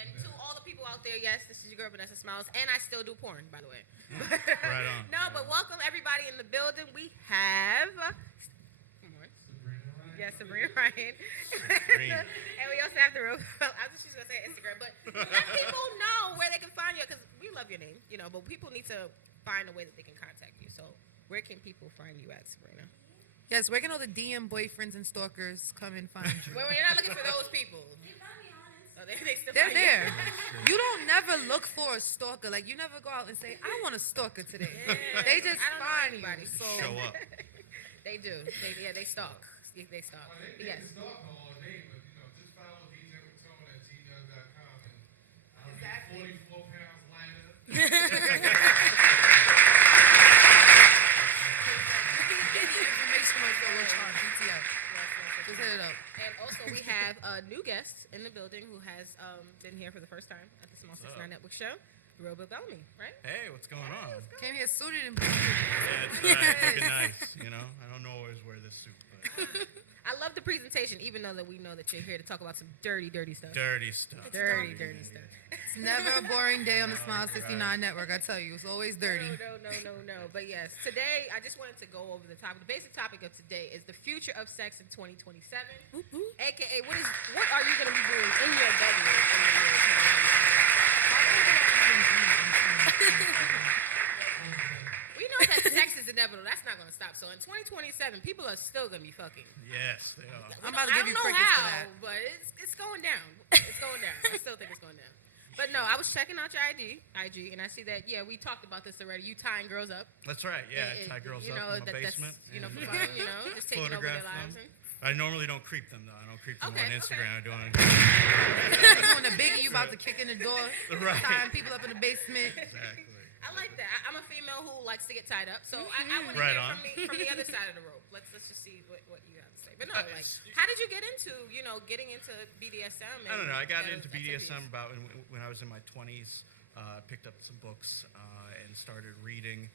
And to all the people out there, yes, this is your girl Vanessa Smiles, and I still do porn, by the way. Right on. No, but welcome everybody in the building. We have Sabrina Ryan. And we also have the real. I was just gonna say Instagram, but let people know where they can find you because we love your name, but people need to find a way that they can contact you. So where can people find you at, Sabrina? Yes, where can all the DM boyfriends and stalkers come and find you? Well, you're not looking for those people. So they're there. You don't never look for a stalker. Like, you never go out and say, I want a stalker today. Yeah, they just find you. So show up. They do. They stalk. They stalk. They Yes. can stalk all day, but just follow DJ UncleTone at gmail.com and I'll Exactly. be 44 pounds lighter. Information on Solo Charm, BTF. Just hit it up. And also, we have a new guest in the building who has been here for the first time at the Small 69 Network show, Robo Bellamy, right? Hey, what's going on? Came here suited and Yeah, it's nice. Looking nice. I don't always wear this suit, but I love the presentation, even though that we know that you're here to talk about some dirty stuff. dirty stuff. Dirty stuff. it's never a boring day on the Smile 69 Network, I tell you. It's always dirty. No. But yes, today I just wanted to go over the topic. The basic topic of today is the future of sex in 2027. AKA, what are you going to be doing in your bedroom in the year 2027? We know that sex is inevitable. That's not going to stop. So in 2027, people are still going to be fucking. Yes, they are. I'm about to give you I don't know crickets for how, that. but it's going down. It's going down. I still think it's going down. But no, I was checking out your IG, and I see that, we talked about this already. You tying girls up. That's right. Yeah, I tie girls up in my basement. That's, for fun, just taking over their lives. I normally don't creep them, though. I don't creep them on Instagram. I do on You're doing the biggie, you about to kick in the door, Right. tying people up in the basement. Exactly. I like that. I'm a female who likes to get tied up, so I want to Right hear on. from the other side of the rope. Let's just see what you have to say. But no, how did you get into getting into BDSM? I don't know. I got into activities? BDSM about when I was in my 20s. Picked up some books and started reading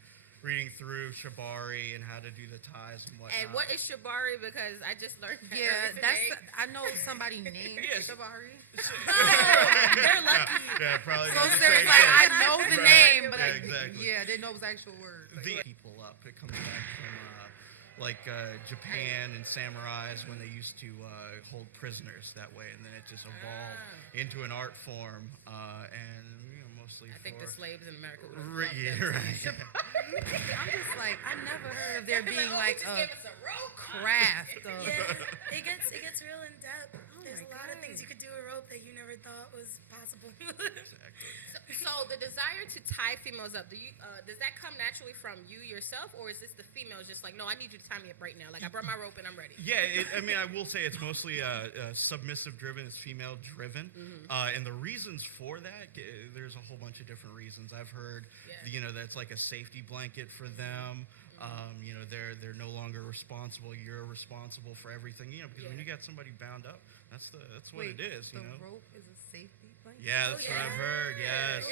through shibari and how to do the ties and whatnot. And what is shibari? Because I just learned that. I know somebody named Yes. Shabari. They're lucky. Yeah, probably. So not the serious, same like, thing. I know the Right. name, but Yeah, exactly. I didn't know it was actual words. The people up. It comes back from Japan and samurais when they used to hold prisoners that way, and then it just evolved into an art form, and mostly I think the slaves in America would have Right, loved yeah, that. right. I'm just like, I never heard of there being like just a give us a rope. craft. Yeah, it gets real in depth. There's a lot of things you could do with rope that you never thought was possible. Exactly. So the desire to tie females up, does that come naturally from you yourself, or is this the females just like, no, I need you to tie me up right now. Like, I brought my rope and I'm ready. Yeah, I will say it's mostly submissive driven. It's female driven, and the reasons for that, there's a whole bunch of different reasons. I've heard, that's like a safety blanket for them. They're no longer responsible. You're responsible for everything. Because when you got somebody bound up, that's what it is. The rope is a safety blanket? Yeah, that's what I've heard. Yes.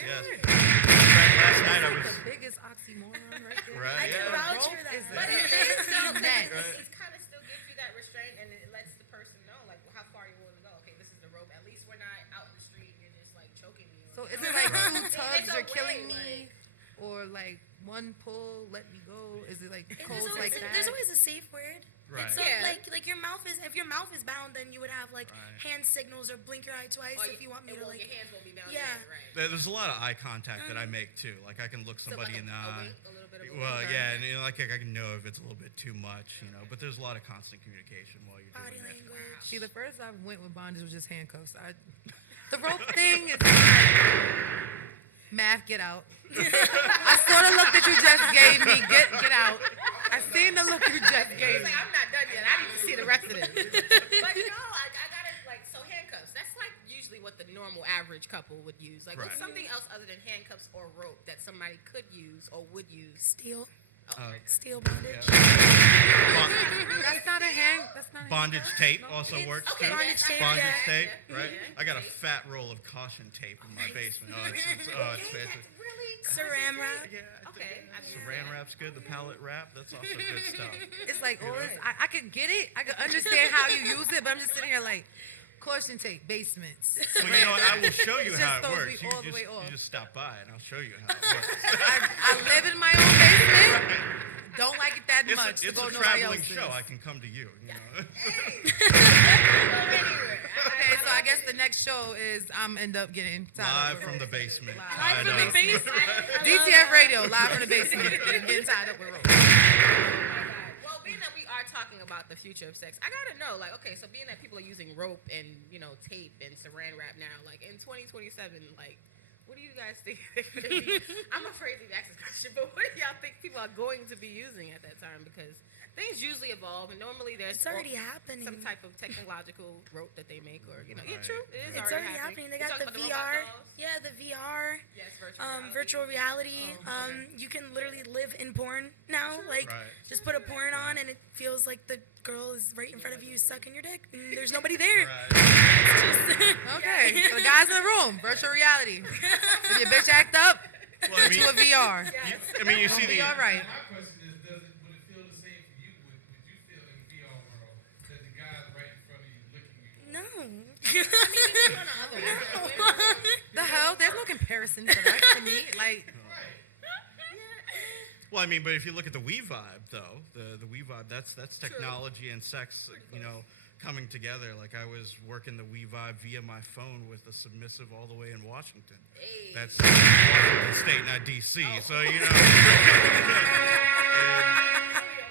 Last night I was the biggest oxymoron right there. right. I can Yeah. vouch for that. But it Next. kind of still gives you that restraint, and it lets the person know, like, how far you're willing to go. Okay, this is the rope. At least we're not out in the street and you're just, like, choking me. So is it like two tugs It's a are killing way, me? Or like one pull, let me go? Is it like And codes like that? there's always a safe word. Right. So Yeah. like your mouth is, if your mouth is bound, then you would have like Right. hand signals or blink your eye twice Or if you want me to your like. hands won't be bound. Yeah. Either, right. There's a lot of eye contact that I make too. Like I can look somebody in the eye. A little bit of a Well, wink. yeah, and I can know if it's a little bit too much, But there's a lot of constant communication while you're Body doing it. language. See, the first I went with bondage was just handcuffs. The rope thing is like, math, get out. I saw the look that you just gave me. Get out. I seen the look you just gave He's me. like, I'm not done yet. I need to see the rest of this. But I got it. Like, so handcuffs. That's like usually what the normal average couple would use. Like, what's Right. something else other than handcuffs or rope that somebody could use or would use? Steel Oh, bondage. That's not a hand. That's not a Bondage tape also works okay, too. bondage tape, Bondage yeah. tape, Yeah. right? Yeah. I got a fat roll of caution tape in my basement. Oh, it's fantastic. Really? Saran wrap. Yeah. Okay. Saran wrap's good. The pallet wrap, that's also good stuff. It's like all this. I could get it. I could understand how you use it, but I'm just sitting here like, Caution tape, basements. Well, you know, I will show you It's how just it throws works. me all the way off. You just stop by and I'll show you how it works. I live in my own basement. Don't like it that much to It's go a nobody traveling else's. show. I can come to you. You know? Okay, so I guess the next show is I'm end up getting tied Live up from with the rope. basement. Live I from the know. basement. DTF Radio, live from the basement, getting tied up with rope. Well, being that we are talking about the future of sex, I gotta know, like, okay, so being that people are using rope and, you know, tape and saran wrap now, like, in 2027, like, what do you guys think? I'm afraid to ask this question, but what do y'all think people are going to be using at that time? Because things usually evolve, and normally there's It's already happening. some type of technological rope that they make, or, you know, yeah, Right. true, it is It's already happening. They You got talking the about robot VR. dolls? Yeah, the VR. Yes, virtual reality. Virtual reality. Oh, okay. You can literally live in porn now. Like, Right. just put a porn on, and it feels like the girl is right in front of you, sucking your dick, and there's nobody there. Right. It's just Okay, so the guys in the room, virtual reality. If your bitch act up, Well, I to mean, a VR. I mean, you see Be the. all right. My question is, would it feel the same for you? Would you feel in the VR world that the guy's right in front of you licking you? no. The hell? There's no comparison to that to me. Like, Well, I mean, but if you look at the Wii Vibe, though, the Wii Vibe, that's technology and sex, you know, coming together. Like I was working the Wii Vibe via my phone with a submissive all the way in Washington. Hey. That's Washington State, not D.C. So you know,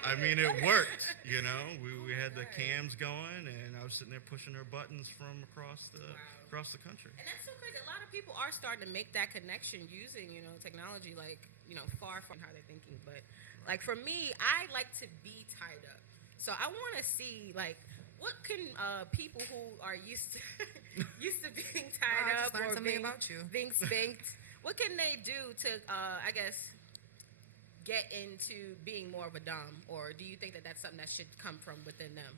I mean, it worked. You know, we had the cams going, and I was sitting there pushing her buttons from across the country. And that's so crazy. A lot of people are starting to make that connection using, you know, technology, like, you know, far from how they're thinking. But, like, for me, I like to be tied up. So I want to see, like, what can people who are used to being tied Wow, I just up learned or something about you. being spanked, what can they do to, I guess, get into being more of a dom? Or do you think that that's something that should come from within them?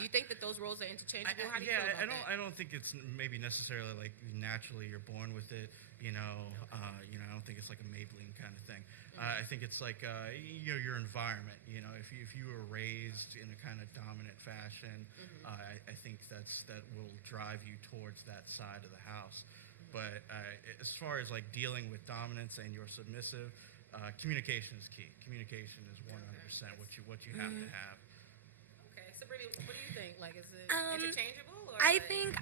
Do you think that those roles are interchangeable? How do you feel about that? I don't think it's maybe necessarily like naturally you're born with it. You know, I don't think it's like a Maybelline kind of thing. I think it's like you know, your environment. You know, if you were raised in a kind of dominant fashion, I think that will drive you towards that side of the house. But as far as like dealing with dominance and you're submissive, communication is key. Communication is 100% what you have to have. Okay, Sabrina, what do you think? Like, is it interchangeable? Or I like- think,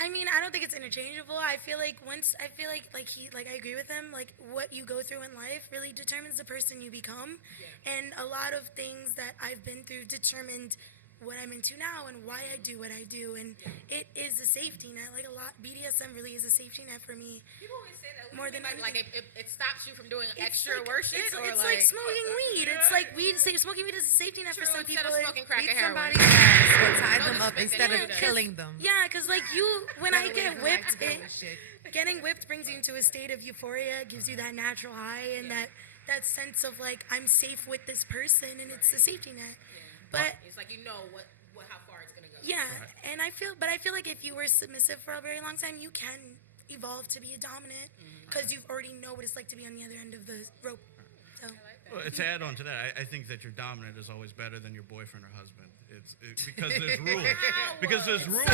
I mean, I don't think it's interchangeable. I feel like I agree with him. Like, what you go through in life really determines the person you become. Yeah. And a lot of things that I've been through determined what I'm into now and why I do what I do. And it is a safety net. Like, BDSM really is a safety net for me. People always say that. More than like it stops you from doing It's extra like, work shit. It's, or it's like smoking weed. It's like smoking weed is a safety net True, for some instead people. of smoking crack beat and heroin. somebody's ass or tie No them up disrespect instead to of anybody. killing them. Yeah, because like when I Another way get to whipped, like to do this shit. getting whipped brings you into a state of euphoria, gives you that natural high and that sense of like I'm safe with this person, and it's a safety net. But It's like you know how far it's gonna go. yeah, and I feel like if you were submissive for a very long time, you can evolve to be a dominant because you already know what it's like to be on the other end of the rope. So. Well, to add on to that, I think that your dominant is always better than your boyfriend or husband. Because there's rules. Because there's rules.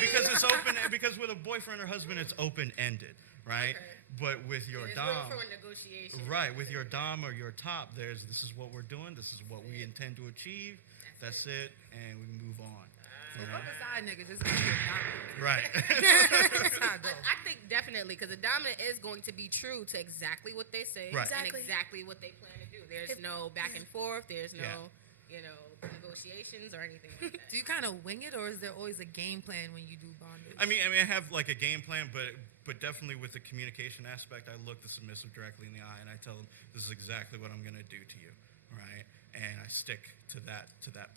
Because it's open. Because with a boyfriend or husband, it's open-ended, right? Okay. But with your There's dom, room for negotiation. right? With your dom or your top, this is what we're doing. This is what we intend to achieve. That's it, and we move on. So fuck a side nigga, just be a dominant. Right. That's how it goes. I think definitely because the dominant is going to be true to exactly what they say Right. and Exactly. exactly what they plan to do. There's no back and forth. There's no, negotiations or anything like that. Do you kind of wing it, or is there always a game plan when you do bondage? I mean, I have like a game plan, but definitely with the communication aspect, I look the submissive directly in the eye and I tell them this is exactly what I'm gonna do to you, right? And I stick to that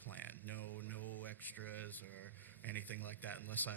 plan. No extras or anything like that, unless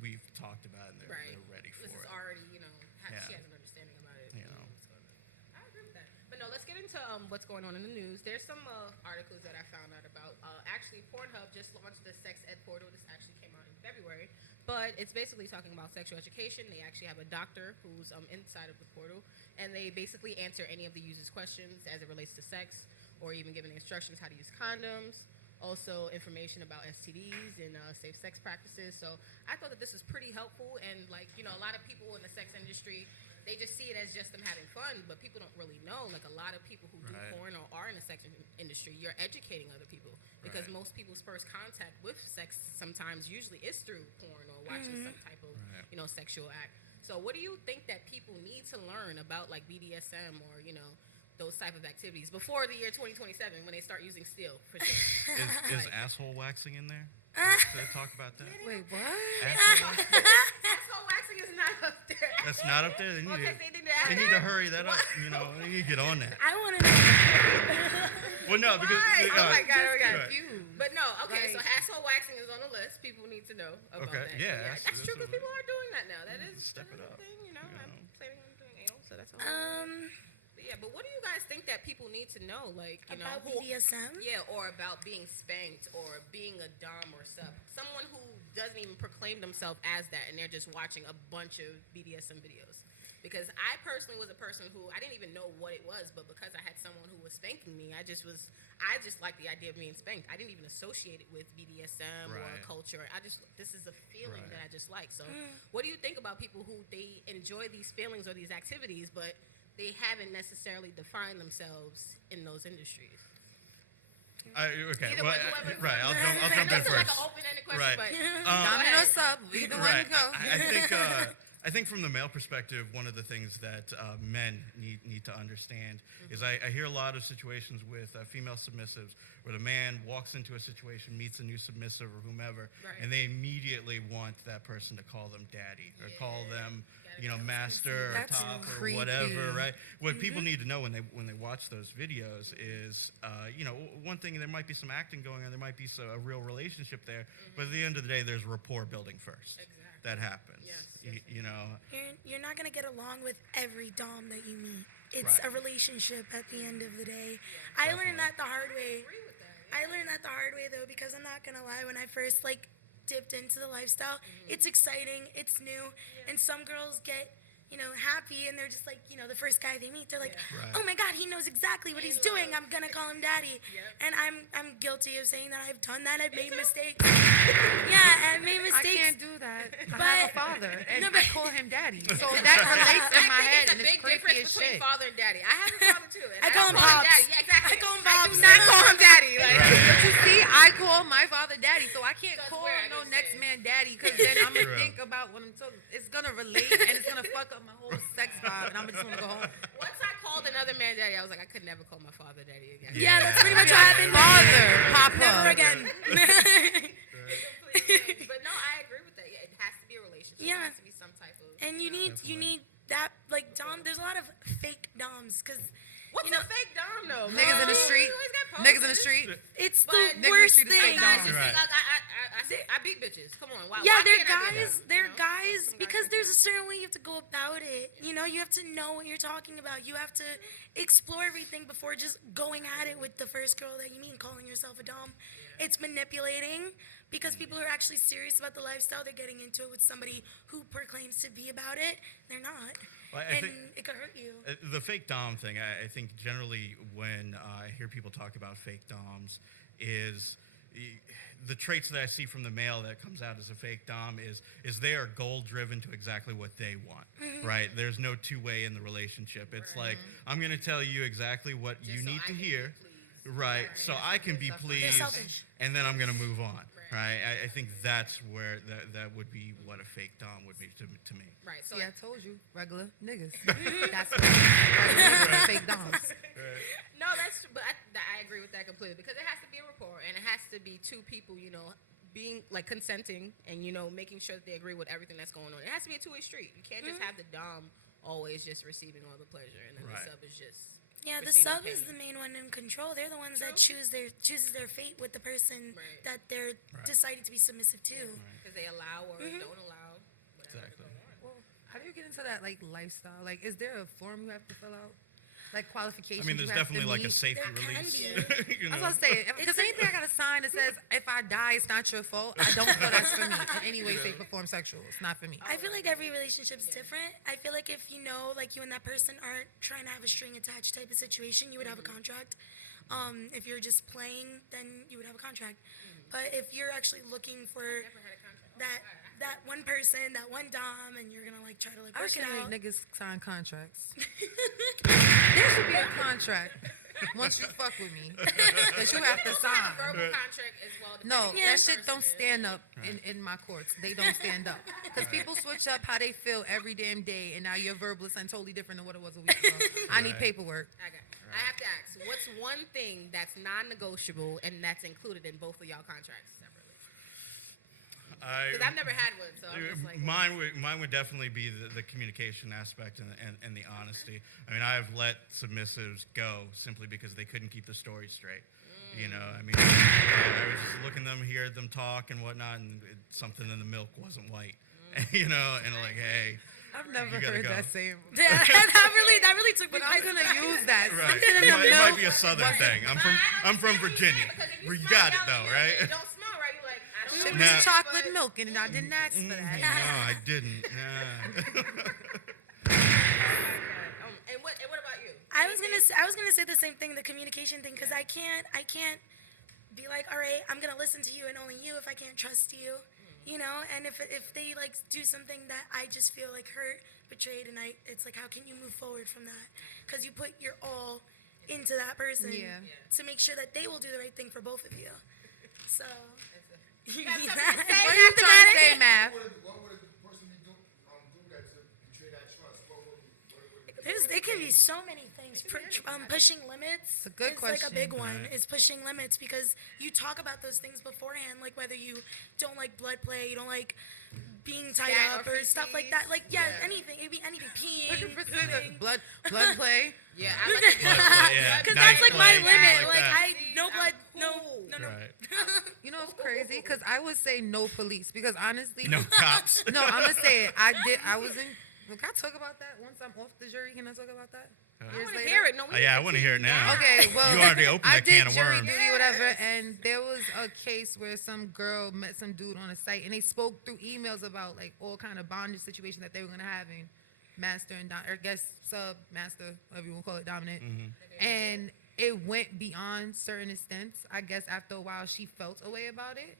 we've talked about it and they're ready for This is it. already, Yeah. she has an understanding about it. You know. What's going on. I agree with that. But no, let's get into what's going on in the news. There's some articles that I found out about. Actually, Pornhub just launched the sex ed portal. This actually came out in February. But it's basically talking about sexual education. They actually have a doctor who's inside of the portal. And they basically answer any of the users' questions as it relates to sex, or even giving instructions how to use condoms, also information about STDs and safe sex practices. So I thought that this is pretty helpful. And like, you know, a lot of people in the sex industry, they just see it as just them having fun, but people don't really know. Like a lot of people who do porn or are in the sex industry, you're educating other people because most people's first contact with sex sometimes usually is through porn or watching some type of, you know, sexual act. So what do you think that people need to learn about like BDSM or, you know, those type of activities before the year 2027 when they start using steel for sure? Is asshole waxing in there? Did they talk about that? Wait, what? Asshole waxing? Asshole waxing is not up there. That's not up there. They need, Okay, they need to hurry that up. You know, they need to get on that. I want to know. Well, no, because Why? Oh my God, Just okay. confused. But no, okay, so Like- asshole waxing is on the list. People need to know about Okay, that. yeah, that's that's true because what- people are doing that now. That is Step it a up, thing, you know. you I'm know. planning on doing anal, so that's all. But yeah, but what do you guys think that people need to know, like, you About know, BDSM? yeah, or about being spanked or being a dom or sub? Someone who doesn't even proclaim themselves as that, and they're just watching a bunch of BDSM videos. Because I personally was a person who I didn't even know what it was, but because I had someone who was spanking me, I just liked the idea of being spanked. I didn't even associate it with BDSM or Right. culture. This is a feeling Right. that I just like. So, what do you think about people who they enjoy these feelings or these activities, but they haven't necessarily defined themselves in those industries? Okay, Either well, way, whoever- right. I'll jump in This is like first. an open-ended question, Right. but Domino sub, either one Right. you go. I think from the male perspective, one of the things that men need to understand is I hear a lot of situations with female submissives where the man walks into a situation, meets a new submissive or whomever, Right. and they immediately want that person to call them daddy or call them, you know, master or That's top or creepy. whatever, right? What people need to know when they watch those videos is, you know, one thing, there might be some acting going on, there might be a real relationship there, but at the end of the day, there's rapport building first. Exactly. That happens. Yes, You know, You're not gonna get along with every dom that you meet. It's Right. a relationship at the end of the day. I learned that the hard way. agree with that. I learned that the hard way though, because I'm not gonna lie, when I first like dipped into the lifestyle, it's exciting, it's new, and some girls get, you know, happy and they're just like, you know, the first guy they meet, they're like, Right. oh my God, he knows exactly what he's doing. I'm gonna call him daddy. Yep. And I'm guilty of saying that I've done that. I've made mistakes. Yeah, I've made I mistakes. can't do that. I have But- a father, and No, I but- call him daddy. So that relates in my I head, think and it's a it's big creepy difference as between shit. father and daddy. I have a father too, and I call him don't Pops. daddy. Yeah, exactly. I call him I Pops. do not call him daddy. Like, But you see, I call my father daddy, so I can't That's call weird, I no just next said. man daddy, because then I'm gonna True. think about what I'm talking. It's gonna relate, and it's gonna fuck up my whole sex vibe, and I'm just gonna go home. once I called another man daddy, I was like, I could never call my father daddy again. Yeah, that's pretty much what happened. Father, Papa. Never again. But no, I agree with that. Yeah, it has to be a relationship. Yeah. It has to be some type of. And you need that, like dom. There's a lot of fake doms because What's a fake dom though? Niggas in the street. You always got Niggas in the poses. street. it's But the niggas worst treat us thing. like Guys, doms. you Right. think I beat bitches. Come on, why? Yeah, why they're can't I do guys. that? They're You know? guys Some because guys there's a certain way you have to go about it. You know, you have to know what you're talking about. You have to explore everything before just going at it with the first girl that you meet and calling yourself a dom. It's manipulating because people who are actually serious about the lifestyle, they're getting into it with somebody who proclaims to be about it. They're not, Well, I and think- it could hurt you. the fake dom thing, I think generally when I hear people talk about fake doms is the traits that I see from the male that comes out as a fake dom is they are goal driven to exactly what they want, right? There's no two-way in the relationship. It's like, I'm going to tell you exactly what Just you so need I to can be hear, pleased. right? So I can be pleased, selfish. and then I'm going to move on, right? I think that's where that would be what a fake dom would be to me. Right. So See, I told you, regular niggas. That's what fake doms. no, that's true, but I agree with that completely because it has to be a rapport and it has to be two people, you know, being like consenting and you know making sure that they agree with everything that's going on. It has to be a two-way street. You can't just have the dom always just receiving all the pleasure and then Right. the sub is just Yeah, the receiving sub is pain. the main one in control. They're the ones that chooses their fate with the person Right. that they're deciding to be submissive to. because they allow or don't allow. Whatever. Exactly. Well, how do you get into that like lifestyle? Like, is there a form you have to fill out? Like qualifications? I mean, there's you have to definitely like a meet? safety There can release. be. you I was know? gonna say, because anything I got a sign that says, if I die, it's not your fault, I don't feel that's for me in any way, shape, or form sexual. It's not for me. I feel like every relationship's different. I feel like if you know, like you and that person aren't trying to have a string attached type of situation, you would have a contract. If you're just playing, then you would have a contract. But if you're actually looking for Never had a contract. that one person, that one dom, and you're gonna like try to like I work it should out. make niggas sign contracts. There should be a contract once you fuck with me that you have to sign. Verbal contract as well. No, depending on that the shit don't person. stand up in my courts. They don't stand up. Because people switch up how they feel every damn day, and now your verbal is something totally different than what it was a week ago. I need paperwork. I got. I have to ask, what's one thing that's non-negotiable and that's included in both of y'all contracts separately? Because I've never had one, so I'm just like. Mine would definitely be the communication aspect and the honesty. I mean, I've let submissives go simply because they couldn't keep the story straight. You know, I mean, I was just looking them, hear them talk and whatnot, and something in the milk wasn't white. You know, and like, hey, I've never you gotta heard go. that saying. Yeah, that really took me. But I'm gonna use that. Right. Something in It the might milk. be a southern thing. I'm from Virginia. Where you got it though, right? It don't smell right. You're like, I don't It know. was chocolate milk, and I didn't ask for that. No, I didn't. Yeah. And what about you? I was gonna say the same thing, the communication thing, because I can't be like, all right, I'm gonna listen to you and only you if I can't trust you, you know. And if they like do something that I just feel like hurt, betrayed, and it's like, how can you move forward from that? Because you put your all into that person to make sure that they will do the right thing for both of you. So. What are you trying to say, Math? What would a person be do that to betray that trust? There can be so many things. Pushing limits It's a good is like a question. big one. Is pushing limits because you talk about those things beforehand, like whether you don't like blood play, you don't like being tied Scat up or or stuff like that. Like anything. It'd be anything. Peeing. Blood play. Yeah, I like to Yeah. Because Night that's like my play, limit. things Like that. no blood, no. Right. You know what's crazy? Because I would say no police. Because honestly, No cops. No, I'm gonna say it. I was in. Can I talk about that once I'm off the jury? Can I talk about that? I want to hear it. No, Yeah, I want to hear it now. Okay, well, You already opened I that can did of jury worms. duty, whatever, and there was a case where some girl met some dude on a site, and they spoke through emails about like all kind of bondage situation that they were gonna have in master and or guess sub master, whatever you want to call it, dominant, and it went beyond certain extents. I guess after a while, she felt a way about it.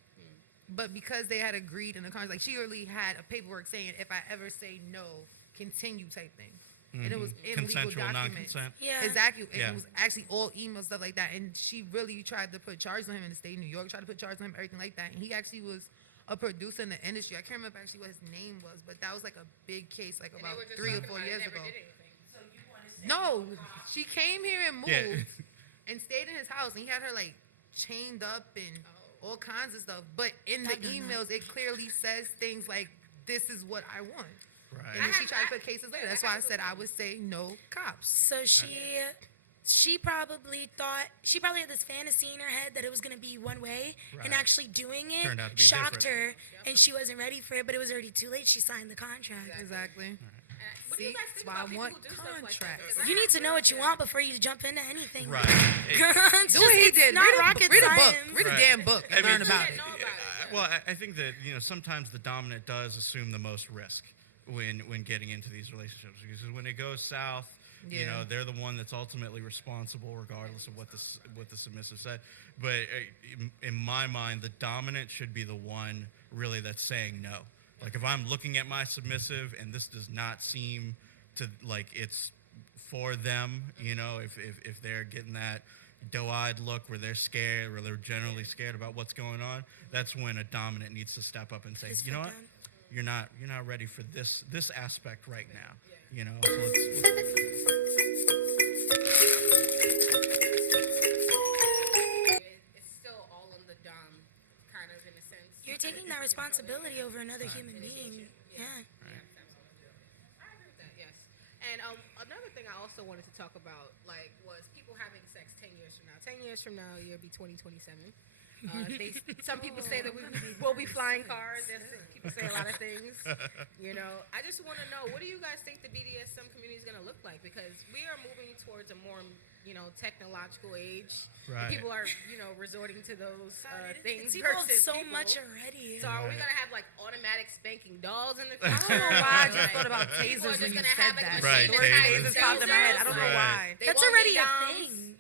But because they had agreed in the contract, like she really had a paperwork saying, if I ever say no, continue type thing. And it was in legal Consensual documents. non-consent. Yeah. Exactly. Yeah. It was actually all email stuff like that. And she really tried to put charges on him in the state of New York, tried to put charges on him, everything like that. And he actually was a producer in the industry. I can't remember actually what his name was, but that was like a big case like about 3 or 4 years ago. No, she came here and moved Yeah. and stayed in his house, and he had her like chained up and all kinds of stuff. But in the emails, it clearly says things like, "This is what I want." Right. And then she tried to put cases later. That's why I said I would say no cops. So she probably had this fantasy in her head that it was gonna be one way, and Right. actually doing it Turned out to be shocked different. her, and she wasn't ready for it. But it was already too late. She signed the contract. Exactly. What do you See, guys that's think why about I people want who do stuff like that? contracts. 'Cause I You need to know what you want before you jump into anything. Right. It's Do what he it's did. not Read rocket a book. science. Read a Right. damn book and I mean, learn about didn't it. know about it. Well, I think that sometimes the dominant does assume the most risk when getting into these relationships, because when it goes south, Yeah. they're the one that's ultimately responsible, regardless of what the submissive said. But in my mind, the dominant should be the one really that's saying no. Like if I'm looking at my submissive and this does not seem to like it's for them, if they're getting that doe-eyed look where they're scared, or they're generally scared about what's going on, that's when a dominant needs to step up and say, His you know foot what, down. you're not ready for this aspect right now. So let's It's still all on the dom, kind of in a sense. You're taking that responsibility over another human being. Yeah. I agree with that, yes. And another thing I also wanted to talk about, was people having sex 10 years from now. 10 years from now, you'll be 2027. Some people say that we will be flying cars. People say a lot of things. I just want to know, what do you guys think the BDSM community is going to look like? Because we are moving towards a more, technological age. Right. People are, resorting to those things It's evolved versus so people. much already. So are we gonna have automatic spanking dolls in the I future? don't know why I just Like, thought about people are tasers just when you gonna said have, like, that. a Right, The word tasers. tasers popped in my head. I don't know Right. why. They That's won't already be a doms. thing.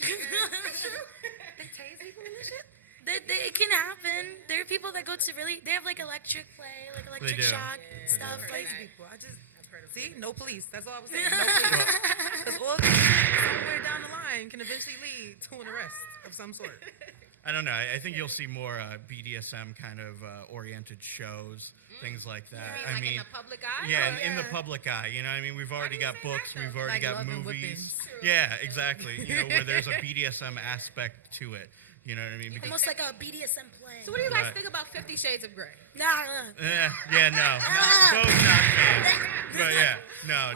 They tase people and shit? It can happen. There are people that go to they have like electric play, like electric do. shock stuff. Like, Crazy people. See, no police. That's all I was saying. No police. Because all this shit somewhere down the line can eventually lead to an arrest of some sort. I don't know. I think you'll see more BDSM kind of oriented shows, things like that. Like in the public eye? Yeah, Or- in the public eye. You know, I mean, we've already do you got say books, that, we've though? already Like got love and movies. whippings. Yeah, exactly. You know, where there's a BDSM aspect to it. You know what I mean? Because, almost like a BDSM play. So what do you guys Right. think about 50 Shades of Grey? Nah. yeah, no, both not fans. But yeah, no,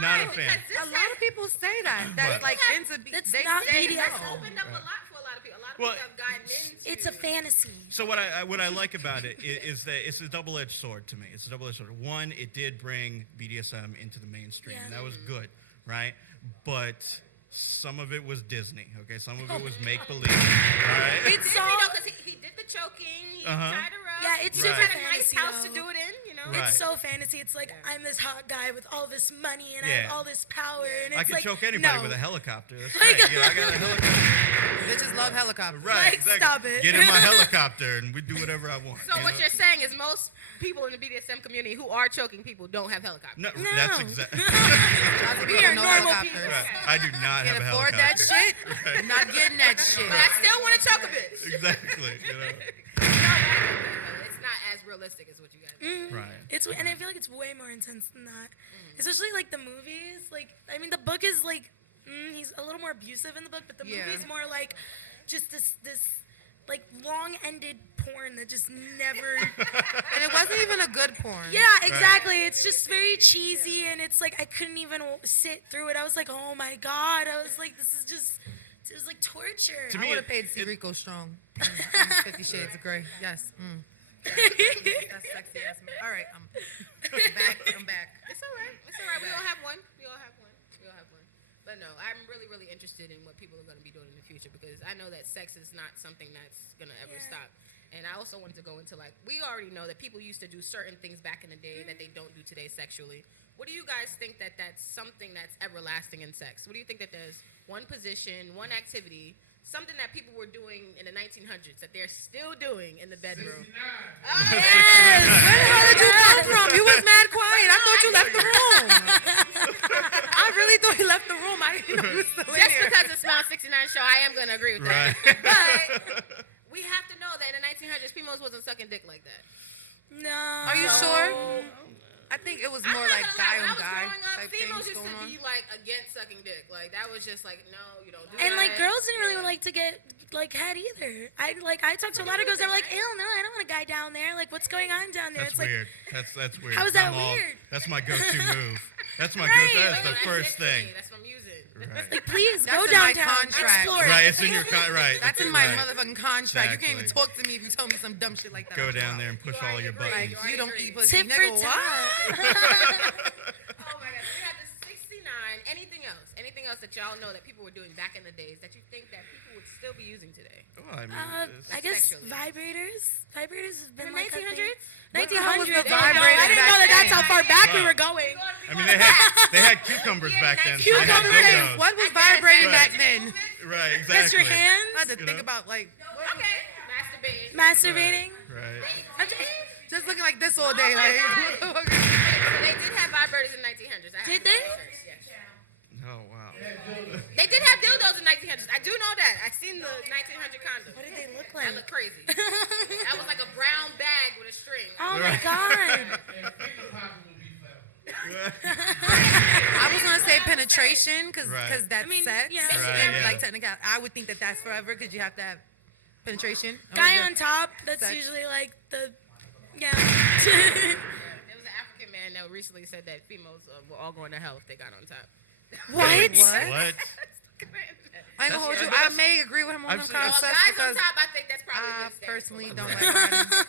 not a fan. A lot of people say that. That's But- like into That's they not say BDSM. It's no. opened up a lot for a lot of people. A lot of Well, people have gotten into It's a fantasy. So what I like about it is that it's a double-edged sword to me. It's a double-edged sword. One, it did bring BDSM into the mainstream, and Yeah. that was good, right? But some of it was Disney, okay? Some of it was make-believe, right? It's Disney, so though, because he did the choking, he tied her up. Yeah, it's he super Right. had a nice fantasy, house to though. do it in, you know. Right. It's so fantasy. It's like I'm this hot guy with all this money and I Yeah. have all this power, and it's I could like choke anybody no. with a helicopter. That's Like- great. You know, I got a helicopter. Bitches love helicopters. Right, Like, exactly. stop it. Get in my helicopter and we do whatever I want. So you what know? you're saying is most people in the BDSM community who are choking people don't have helicopters. No, No. that's exactly. Lots of people are know normal helicopters. Right. I do not Can't have a afford helicopter. that shit. Not getting that shit. But I still want to choke a bitch. Exactly. You know? No, but I get that, though. It's not as realistic as what you guys do. Right. And I feel like it's way more intense than that. Especially like the movies. Like, I mean, the book is like, he's a little more abusive in the book, but the Yeah. movie's more like just this like long-ended porn that just never. And it wasn't even a good porn. Yeah, exactly. It's just very cheesy, and it's like I couldn't even sit through it. I was like, oh my god. I was like, this is just. It was like torture. To I me, would have it- paid C. Rico strong. 50 Shades of Grey. Yes. That's sexy ass. All right, I'm back. I'm back. It's all right. It's all right. We all have one. We all have one. We all have one. But no, I'm really, really interested in what people are going to be doing in the future because I know that sex is not something that's going to ever stop. And I also wanted to go into like, we already know that people used to do certain things back in the day that they don't do today sexually. What do you guys think that that's something that's everlasting in sex? What do you think that there's one position, one activity, something that people were doing in the 1900s that they're still doing in the bedroom? 69. Where the hell did you come from? You was mad quiet. I thought you left the room. I really thought you left the room. I didn't know you were still in Just here. because it smells 69 show, I am going to agree with that. But we have to know that in the 1900s, females wasn't sucking dick like that. No. Are you sure? I think it was more like guy on guy When I was growing up, type females things used going to on. be like against sucking dick. Like that was just like, no, you don't do that. And like girls didn't really like to get like head either. I talked to a lot of girls that were like, ew, no, I don't want a guy down there. Like, what's going on down there? That's it's like, weird. That's weird. How is that I'm all- weird? That's my go-to move. That's my Right. go-to. That's the That's first it for thing. me. That's what I'm using. Right. like, please That's go in my downtown, contract. explore. Right. It's in your right. That's in my motherfucking contract. You can't even Exactly. talk to me if you tell me some dumb shit like that. Go I'm down out. there and push all your Like, buttons. you don't eat pussy. Tip for Nigga, what? tat. Oh my God. We had the 69. Anything else? Anything else that y'all know that people were doing back in the days that you think that people would still be using today? Well, I mean, I guess Sexually. vibrators. Vibrators have been In the like a thing. 1900s? What the hell was the 1900s. I vibrator didn't know back that that's then? how far back we Wow. were going. I mean, they had cucumbers back then. So they had Cucumbers. dildos. What was vibrating Right. back then? Right. Exactly. That's your hands. I had to You think know? about like Okay. Masturbating. Masturbating. Right. I'm just- just looking like this all day. Oh my Like, God. what the fuck? They did have vibrators in the 1900s. I Did have they? research, yes. Oh wow. They did have dildos in 1900s. I do know that. I seen the 1900 condom. What did they look That like? looked crazy. That was like a brown bag with a string. Oh my god. And finger popping will be forever. I was gonna say penetration because Right. that's I mean, sex. yeah. Right, and yeah. like technical, I would think that that's forever because you have to have penetration. Guy on top. That's Sex. usually like the. Yeah. There was an African man that recently said that females were all going to hell if they got on top. what? What? What? I ain't gonna hold you. I That's- may agree with him on I've them seen- Well, concepts guys on because top, I think that's probably I a good stance. personally don't like riding.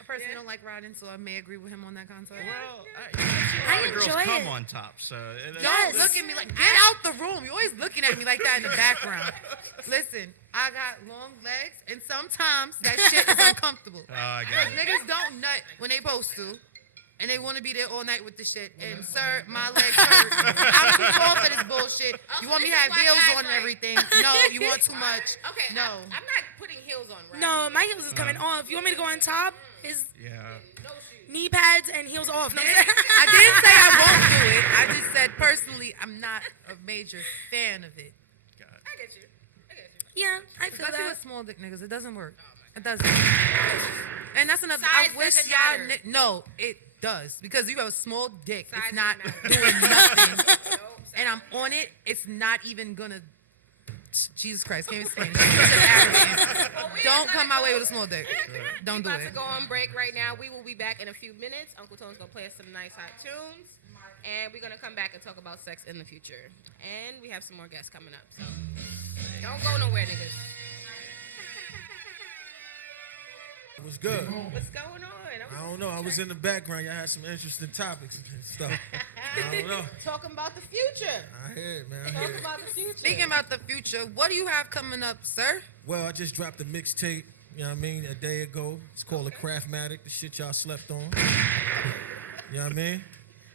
I personally don't like riding, so I may agree with him on that concept. Well, a lot of girls enjoy come it. on top, so Don't Yes. look at me like, get out the room. You're always looking at me like that in the background. Listen, I got long legs, and sometimes that shit is uncomfortable. Oh, I got Like, it. niggas don't nut when they supposed to, and they want to be there all night with the shit. And sir, my legs hurt. I'm too tall for this bullshit. You want me to have heels on and everything? No, you want too much. Okay, No. I'm not putting heels on, right? No, my heels is coming off. You want me to go on top? Is Yeah. No shoes. knee pads and heels off. No, I didn't say I won't do it. I just said personally, I'm not a major fan of it. I get you. I get you. yeah, I feel Especially that. with small dick niggas, it doesn't work. It doesn't. And that's another. Size I wish doesn't y'all. matter. No, it does because you have a small dick. Size It's not doesn't doing nothing. Nope, And I'm on it. It's not even gonna. Jesus Christ, can't even explain. It's just arrogant. Well, we Don't are come gonna my way go- with a small dick. Don't do We're about it. to go on break right now. We will be back in a few minutes. Uncle Tone's gonna play us some nice hot tunes, and we're gonna come back and talk about sex in the future. And we have some more guests coming up, so don't go nowhere, niggas. It was good. What's going on? I don't know. I was in the background. Y'all had some interesting topics and stuff. I don't know. Talking about the future. I heard, man. I Talking heard. about the future. Speaking about the future, what do you have coming up, sir? Well, I just dropped a mixtape, you know what I mean, a day ago. It's called A Craftmatic, the shit y'all slept on. You know what I mean?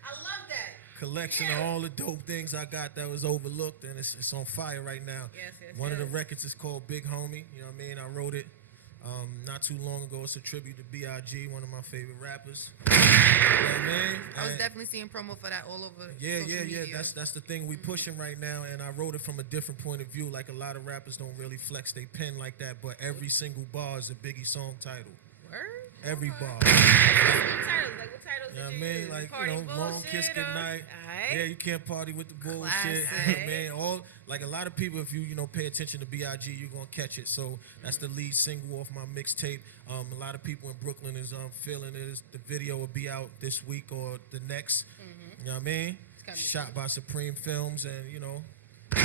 I love that. Collection of all the dope things I got that was overlooked, and it's on fire right now. Yes, yes, One of the yes. records is called Big Homie, you know what I mean? I wrote it not too long ago. It's a tribute to B.I.G., one of my favorite rappers. You know what I mean? I was And- definitely seeing promo for that all over. Yeah, social yeah, media. yeah. That's the thing we pushing right now, and I wrote it from a different point of view. Like a lot of rappers don't really flex their pen like that, but every single bar is a Biggie song title. Word? Every bar. What titles? Like what titles You know what I did you mean? use? Like, Party you know, Long Bullshit Kiss or- Goodnight. Aight. Yeah, you can't party with the bullshit. Classic. You know, man, all like a lot of people, if you know pay attention to B.I.G., you're gonna catch it. So that's the lead single off my mixtape. A lot of people in Brooklyn is feeling it. The video will be out this week or the next. You know what I mean? coming Shot by Supreme Films, and you know, all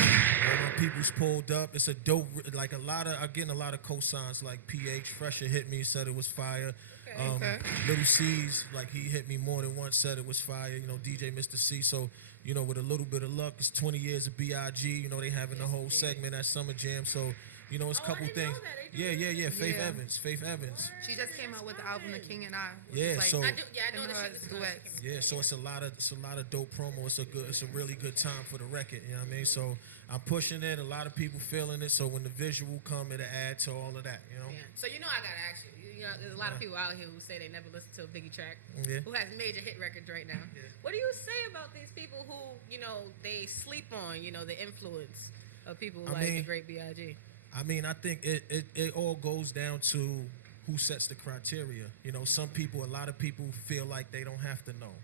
my people's pulled up. It's a dope. Like I'm getting a lot of cosigns. Like PH Fresher hit me, said it was fire. Okay. Little C's, like he hit me more than once, said it was fire. You know, DJ Mr. C. So, you know, with a little bit of luck, it's 20 years of B.I.G. You know, they having the whole segment at Summer Jam. So, you know, it's a Oh, I couple didn't know things. that. They do Yeah. Faith Yeah. Evans. Faith Evans. She just came out with the album The King and I. which Yeah, is like so- I do. Yeah, I know him and that her she was duets. Yeah, so it's a lot of dope promo. It's a really good time for the record. You know what I mean? So I'm pushing it. A lot of people feeling it. So when the visual come, it'll add to all of that. You know? Yeah. So you know I gotta ask you. You know, there's a lot of people out here who say they never listened to a Biggie track, Yeah. who has major hit records right now. What do you say about these people who, you know, they sleep on, you know, the influence of people I like the mean- great B.I.G.? I mean, I think it all goes down to who sets the criteria. You know, a lot of people feel like they don't have to know,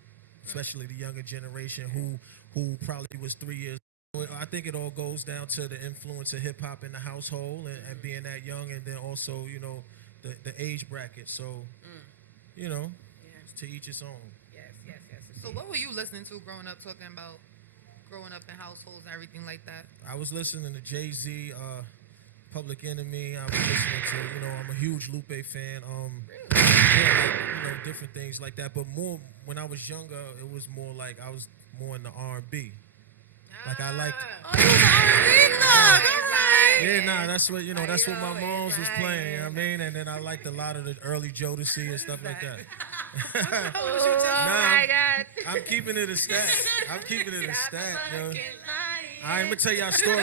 especially the younger generation who probably was 3 years. I think it all goes down to the influence of hip hop in the household and being that young, and then also, you know, the age bracket. So, you know, Yeah. it's to each its own. Yes. So what were you listening to growing up, talking about growing up in households and everything like that? I was listening to Jay-Z, Public Enemy. I was listening to, you know, I'm a huge Lupe fan. Yeah, like, you know, different things like that. But more when I was younger, it was more like I was more in the R&B. Like I liked. Oh, you was an R&B love. Right. Yeah, nah, that's what, you know, that's what my Right, moms was playing. You know right. what I mean? And then I liked a lot of the early Jodeci and stuff like that. Oh my God. I'm keeping it a stat. I'm keeping it a stat, yo. Fucking I'm gonna tell y'all a story.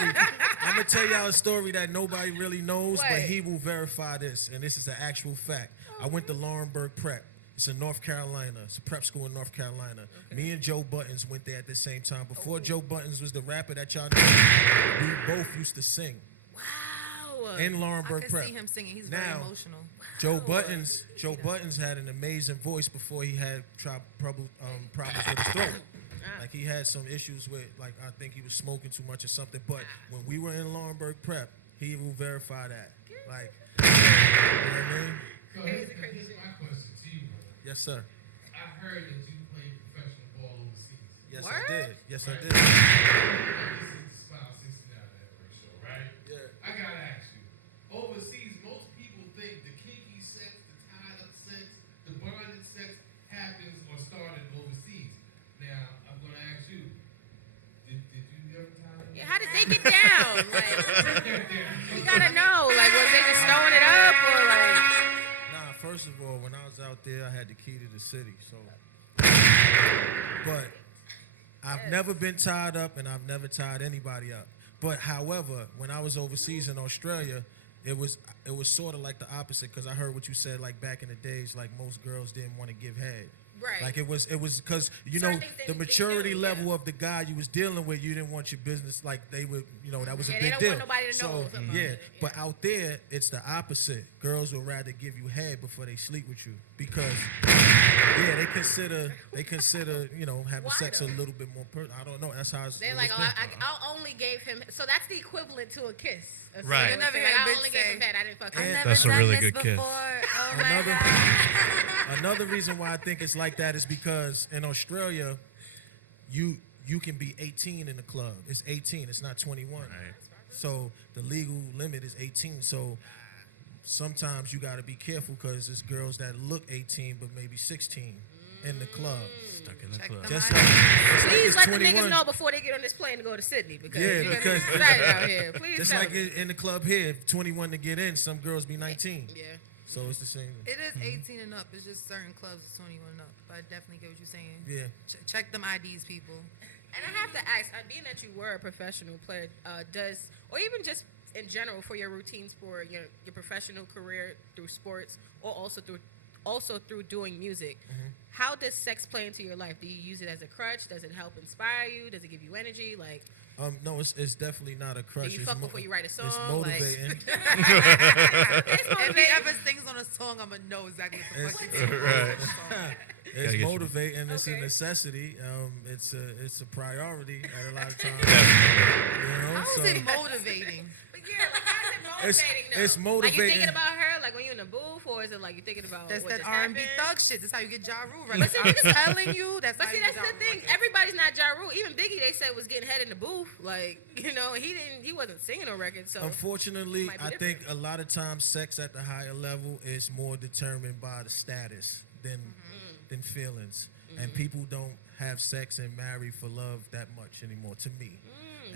I'm gonna tell y'all a story that nobody really knows, What? but he will verify this, and this is an actual fact. I went to Laurinburg Prep. It's in North Carolina. It's a prep school in North Carolina. Me and Joe Buttons went there at the same time. Before Joe Buttons was the rapper that y'all know, we both used to sing Wow. in I Laurinburg could Prep. see him singing. He's very Now, emotional. Joe Buttons had an amazing voice before he had problems with his throat. Like he had some issues with, like I think he was smoking too much or something. But when we were in Laurinburg Prep, he will verify that. Like, you know what I mean? So here's my question to you, bro. Yes, sir. I heard that you played professional ball overseas. Yes, Word? I did. Yes, I Right. did. Now, this is the Smile 69 Network show, right? Yeah. I gotta ask you. Overseas, most people think the kinky sex, the tied up sex, the bonded sex happens or started overseas. Now, I'm gonna ask you. Did you ever tie up? Yeah, how did they get down? Like, you gotta know. Like, was they just throwing it up or like? Nah, first of all, when I was out there, I had the key to the city. So, I've never been tied up, and I've never tied anybody up. But however, when I was overseas in Australia, it was sort of like the opposite, because I heard what you said, like back in the days, like most girls didn't want to give head. Right. Like it was because you Certain know things they the do, maturity yeah. level of the guy you was dealing with, you didn't want your business, like they would, that was Yeah, a they big don't deal. want nobody to know So something about yeah, it. Yeah. but out there it's the opposite. Girls would rather give you head before they sleep with you, because yeah, they consider having Why sex though? a little bit more personal. I don't know. That's how it's. They're like, I only gave him. So that's the equivalent to a kiss. Right. You never Like, hear a I bitch only gave him say, head. I didn't fuck him. And- Never That's a done really this good kiss. before. Oh my Another- God. Another reason why I think it's like that is because in Australia, you can be 18 in the club. It's 18. It's not 21. Right. So the legal limit is 18. So sometimes you got to be careful, because there's girls that look 18 but maybe 16 in the club. Stuck in the Check club. them Just out. like, just like Please it's let the 21. niggas know before they get on this plane to go to Sydney, because Yeah, you're because- excited out here. Please Just tell like them. in the club here, if 21 to get in, some girls be 19. Yeah. So it's the same. It is 18 and up. It's just certain clubs is 21 and up. But I definitely get what you're saying. Yeah. Check them IDs, people. And I have to ask, being that you were a professional player, or even just in general for your routines for your professional career through sports, or also through doing music, how does sex play into your life? Do you use it as a crutch? Does it help inspire you? Does it give you energy? Like, No, it's definitely not a crutch. do you It's fuck mo- before you write a song? It's motivating. It's If he motivating. ever sings on a song, I'm going to know exactly what the fuck he's singing. Right. It's Gotta get you- motivating. It's a Okay. necessity. It's a priority at a lot of times. How So is it motivating? But yeah, like, how is it motivating though? it's Like, you motivating. thinking about her, like when you're in the booth, or is it like you thinking about That's what that just R&B happened? thug shit. That's how you get Ja Rule right. But see, I'm niggas- telling you, that's But how see, you that's get Ja the Rule thing. right there. Everybody's not Ja Rule. Even Biggie, they said, was getting head in the booth. Like, he wasn't singing no record. So Unfortunately, might be I think different. a lot of times sex at the higher level is more determined by the status than feelings. And people don't have sex and marry for love that much anymore, to me.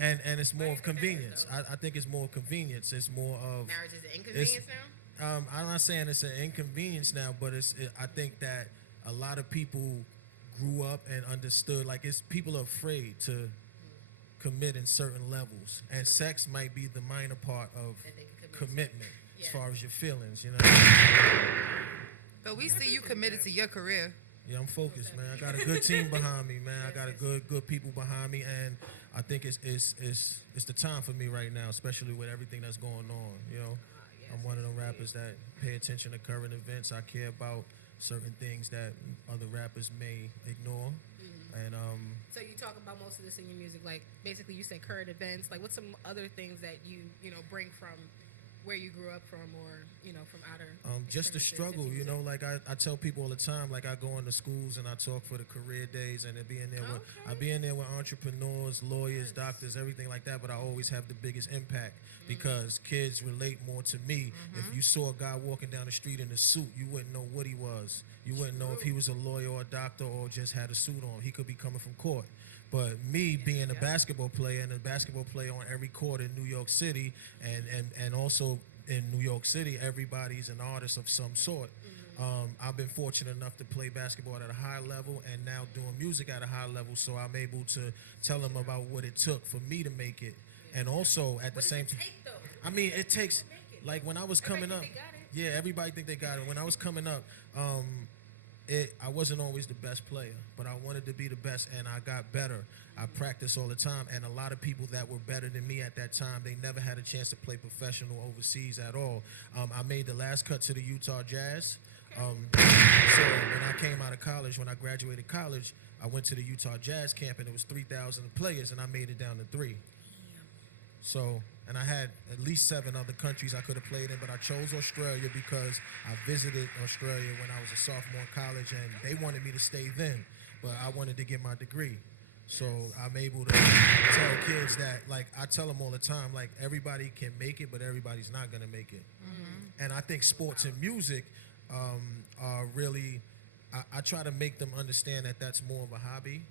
And it's more of convenience. I think it's more convenience. It's more of marriage is an inconvenience now. I'm not saying it's an inconvenience now, but I think that a lot of people grew up and understood, like, people are afraid to commit in certain levels, and sex might be the minor part of That they can commit to. commitment as Yeah. far as your feelings, But we see you committed to your career. Yeah, I'm focused, man. I got a good team behind me, man. I got a good people behind me, and I think it's the time for me right now, especially with everything that's going on. I'm one of the rappers that pay attention to current events. I care about certain things that other rappers may ignore, and So you talk about most of this in your music, like basically you said current events. Like, what's some other things that you bring from where you grew up from, or from outer? just the experiences struggle, in music? like I tell people all the time, like I go into schools and I talk for the career days, and I be in there with entrepreneurs, lawyers, doctors, everything like that, but I always have the biggest impact because kids relate more to me. If you saw a guy walking down the street in a suit, you wouldn't know what he was. You wouldn't know if he was a lawyer or a doctor or just had a suit on. He could be coming from court. But me being a basketball player, and a basketball player on every court in New York City, and also in New York City, everybody's an artist of some sort. I've been fortunate enough to play basketball at a high level and now doing music at a high level, so I'm able to tell them about what it took for me to make it. And also at the same time, I mean, it takes, like when I was coming up, yeah, everybody think they got it. When I was coming up, I wasn't always the best player, but I wanted to be the best, and I got better. I practiced all the time, and a lot of people that were better than me at that time, they never had a chance to play professional overseas at all. I made the last cut to the Utah Jazz. So when I came out of college, when I graduated college, I went to the Utah Jazz camp, and it was 3,000 players, and I made it down to 3. So, and I had at least 7 other countries I could have played in, but I chose Australia because I visited Australia when I was a sophomore in college, and they wanted me to stay then, but I wanted to get my degree. So I'm able to tell kids that, like, I tell them all the time, like, everybody can make it, but everybody's not going to make it. And I think sports and music are really, I try to make them understand that that's more of a hobby.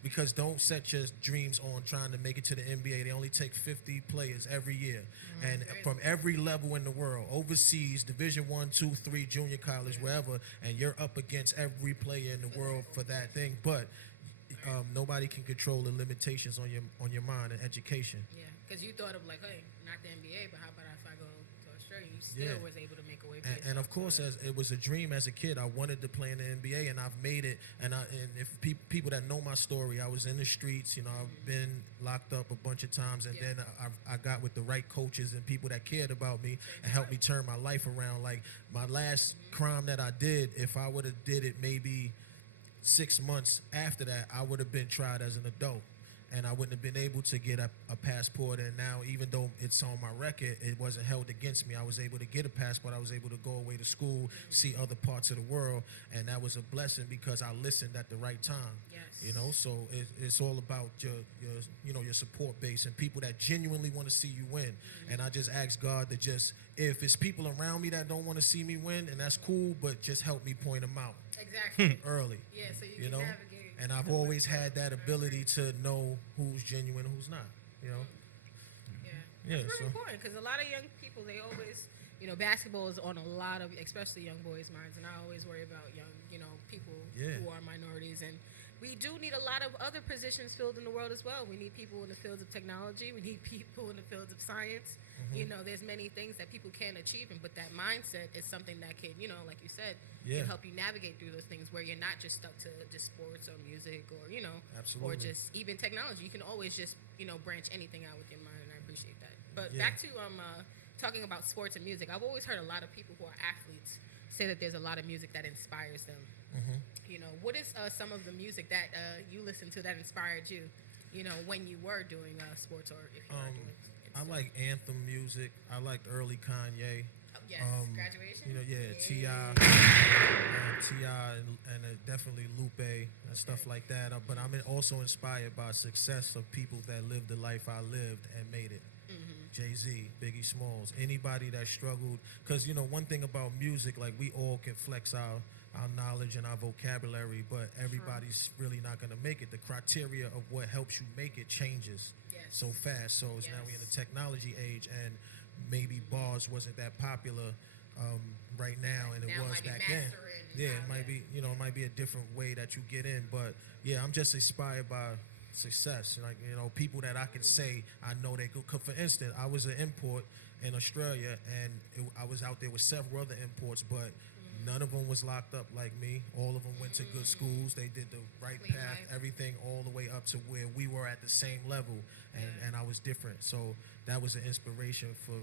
Because don't set your dreams on trying to make it to the NBA. They only take 50 players every year. And from every level in the world, overseas, Division 1, 2, 3, junior college, wherever, and you're up against every player in the world for that thing. But nobody can control the limitations on your mind and education. Yeah, because you thought of like, hey, not the NBA, but how about if I go to Australia? You still was able to make a way for yourself. And of course, as it was a dream as a kid, I wanted to play in the NBA, and I've made it. And if people that know my story, I was in the streets. You know, I've been locked up a bunch of times, and then I got with the right coaches and people that cared about me and helped me turn my life around. Like my last crime that I did, if I would have did it maybe 6 months after that, I would have been tried as an adult, and I wouldn't have been able to get a passport. And now, even though it's on my record, it wasn't held against me. I was able to get a passport. I was able to go away to school, see other parts of the world, and that was a blessing because I listened at the right time. Yes. You know, so it's all about your support base and people that genuinely want to see you win. And I just ask God to just, if it's people around me that don't want to see me win, and that's cool, but just help me point them out Exactly. early. Yeah, so you You can know, navigate. and I've always had that ability to know who's genuine and who's not. You know, Yeah, yeah. it's really So important because a lot of young people, they always, basketball is on a lot of, especially young boys' minds, and I always worry about young, people who are minorities, and we do need a lot of other positions filled in the world as well. We need people in the fields of technology. We need people in the fields of science. There's many things that people can achieve, but that mindset is something that can, like you said, can help you navigate through those things where you're not just stuck to just sports or music or, or Absolutely. just even technology. You can always just, branch anything out with your mind, and I appreciate that. But Yeah. back to talking about sports and music, I've always heard a lot of people who are athletes say that there's a lot of music that inspires them. What is some of the music that you listened to that inspired you, when you were doing sports or if you were doing I like anthem music. I liked early Kanye. Oh, yes, Graduation? T.I. and definitely Lupe and stuff like that. But I'm also inspired by success of people that lived the life I lived and made it. Jay-Z, Biggie Smalls, anybody that struggled. Because, one thing about music, like we all can flex our knowledge and our vocabulary, but everybody's really not going to make it. The criteria of what helps you make it changes so fast. So it's now we're in the technology age, and maybe bars wasn't that popular right now, and it Now it was might be back then. mastering Yeah, how it might be, it might be a different way that you get in, but yeah, I'm just inspired by success. Like, people that I can say I know they could. For instance, I was an import in Australia, and I was out there with several other imports, but none of them was locked up like me. All of them went to good schools. They did the right Clean path, life. everything all the way up to where we were at the same level, and I was different. So that was an inspiration for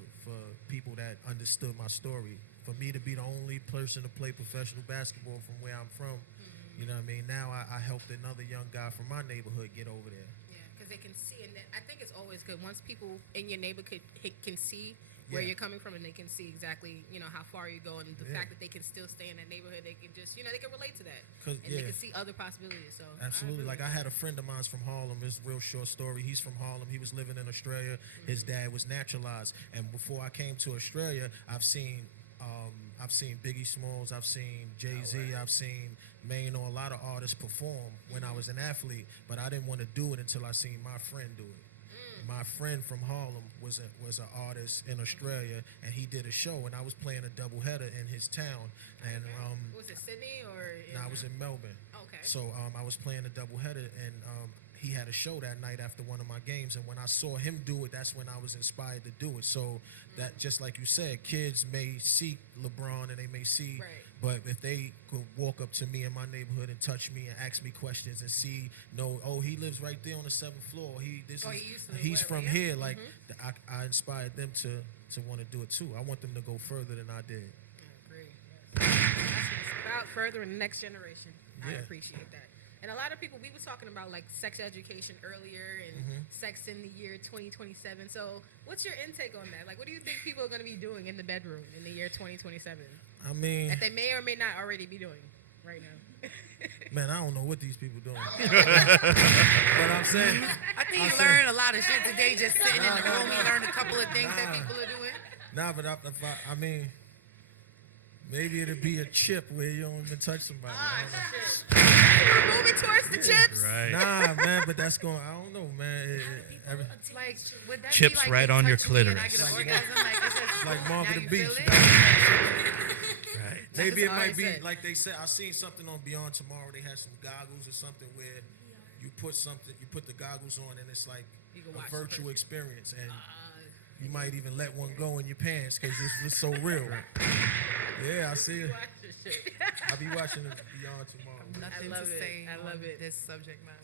people that understood my story. For me to be the only person to play professional basketball from where I'm from, you know what I mean? Now I helped another young guy from my neighborhood get over there. Yeah, because they can see, and I think it's always good once people in your neighborhood can see where you're coming from, and they can see exactly, how far you go, and the fact that they can still stay in that neighborhood, they can just, they can relate to that, and they can see other possibilities. So Absolutely. Like I had a friend of mine from Harlem. It's a real short story. He's from Harlem. He was living in Australia. His dad was naturalized, and before I came to Australia, I've seen Biggie Smalls, I've seen Jay-Z, I've seen Maine, or a lot of artists perform when I was an athlete, but I didn't want to do it until I seen my friend do it. My friend from Harlem was an artist in Australia, and he did a show, and I was playing a doubleheader in his town. And was it Sydney or? I was in Melbourne. Okay. So I was playing a doubleheader, and he had a show that night after one of my games, and when I saw him do it, that's when I was inspired to do it. So that, just like you said, kids may see LeBron and they may see, but if they could walk up to me in my neighborhood and touch me and ask me questions and see, he lives right there on the 7th floor. He's from here. Like I inspired them to want to do it too. I want them to go further than I did. I agree. That's about further in the next generation. I appreciate that. And a lot of people, we were talking about like sex education earlier and sex in the year 2027. So what's your intake on that? Like, what do you think people are going to be doing in the bedroom in the year 2027? I mean, that they may or may not already be doing right now. man, I don't know what these people doing. But I'm saying, I think you learned a lot of shit today just sitting in the room. You learned a couple of things that people are doing. Nah, but I mean, maybe it'll be a chip where you don't even touch somebody. We're moving towards the chips. Right. Nah, man, but that's going. I don't know, man. Like, would that Chips be like right you on your touch me and I clitoris. get an orgasm? Like, it says, Like Mark now of the you Beach. feel it? Right. Maybe it That's might be already said. like they said. I seen something on Beyond Tomorrow. They had some goggles or something where you put the goggles on, and it's like You can a watch the virtual person. experience, and you might even let one go in your pants because it's so real. Yeah, I see it. Watch this shit. I'll be watching it Beyond tomorrow. Nothing love to it. say I love on it. this subject matter.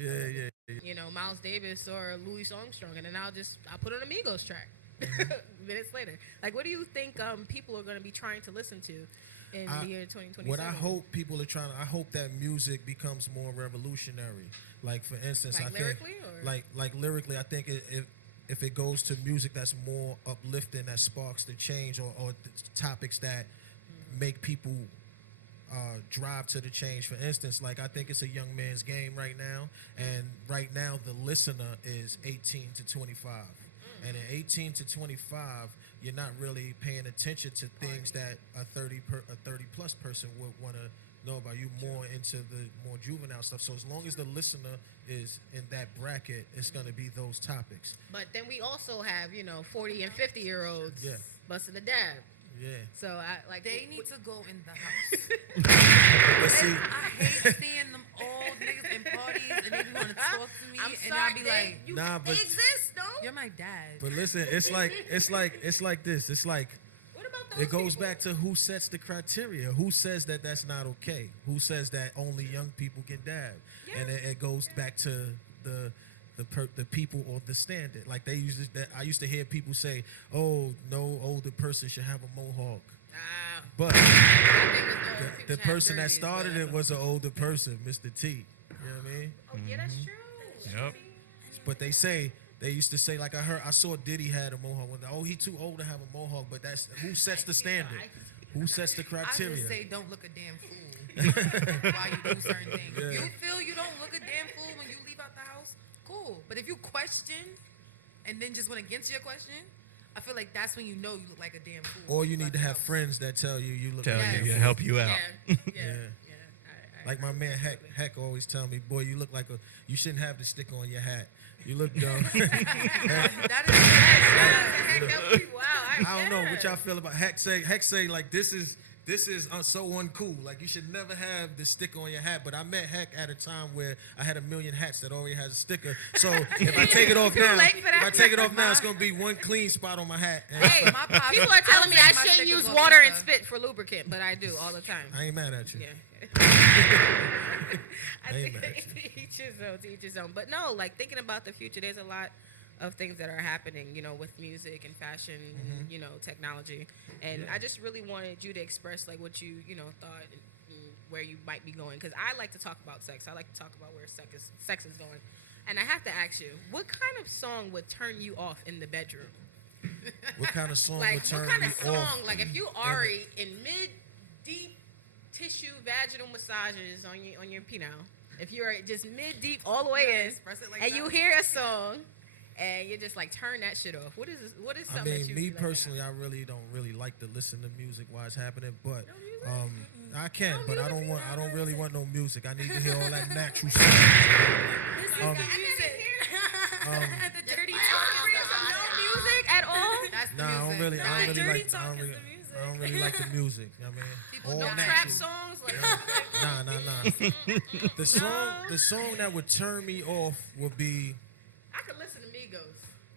Yeah. You know, Miles Davis or Louis Armstrong, and then I'll put on a Migos track minutes later. Like, what do you think people are going to be trying to listen to in the year 2027? What I hope people are I hope that music becomes more revolutionary. Like, for instance, Like I lyrically, think, or? like lyrically, I think if it goes to music that's more uplifting, that sparks the change, or topics that make people drive to the change. For instance, like, I think it's a young man's game right now, and right now the listener is 18 to 25. And at 18 to 25, you're not really paying attention to things that a 30 plus person would want to know about. You more into the more juvenile stuff. So as long as the listener is in that bracket, it's going to be those topics. But then we also have, 40 and 50-year-olds Yeah. busting a dab. Yeah. So I like They need to go in the house. But see, I hate seeing them old niggas in parties and they be want to talk to me, I'm and sorry, I'll be they, like, you, Nah, they but- exist, no? "You're my dad." but listen, it's like this. It's like, What about those it goes people? back to who sets the criteria. Who says that that's not okay? Who says that only young people can dab? And it goes back to the people or the standard. Like, I used to hear people say, "Oh, no older person should have a mohawk." Ah, But I think it's those people the have person that dirties, started but- it was an older person, Mr. T. You know what I mean? Oh, yeah, that's true. Yep. But they used to say, like, I saw Diddy had a mohawk. Oh, he too old to have a mohawk. But that's who sets the standard? Who sets the I criteria? just say, don't look a damn fool while you do certain things. Yeah. If you feel you don't look a damn fool when you leave out the house, cool. But if you question and then just went against your question, I feel like that's when you know you look like a damn fool. Or you leave need out to the have house. friends that tell you look Tell like a you, fool. help you out. Yeah. Yeah. Like my man Heck always tell me, boy, you look like you shouldn't have the sticker on your hat. You look dumb. That is I don't know what y'all feel about Heck say like this is so uncool. Like, you should never have the sticker on your hat. But I met Heck at a time where I had a million hats that already has a sticker. So if I take it off now, it's gonna be one clean spot on my hat. And Hey, My pops- people are telling me I I don't take my shouldn't stickers use off water and either. spit for lubricant, but I do all the time. I ain't mad at you. Yeah. I Ain't think mad at to each his own. But no, like, thinking about the future, there's a lot of things that are happening, with music and fashion, and, technology. And I just really wanted you to express, like, what you, thought and where you might be going. Because I like to talk about sex. I like to talk about where sex is going. And I have to ask you, what kind of song would turn you off in the bedroom? What kind of song Like, would turn what kind me of song? off? Like, if you Ari in mid-deep tissue vaginal massages on your penile, if you're just mid-deep all the way in, Express it like and that. you hear a song, and you just, like, turn that shit off. What is I something that mean, you me be like that? personally, I really don't like to listen to music while it's happening, but No music? I can, No but I music? don't really want no music. I need to hear all that natural stuff. I never hear The dirty no talk. music at all. That's the Nah, I don't music. really, I don't dirty really like, talk I don't is really, the music. I don't really like the music. I mean, People all don't No natural. trap songs. Like, Nah. The song that would turn me off would be I could listen to Migos.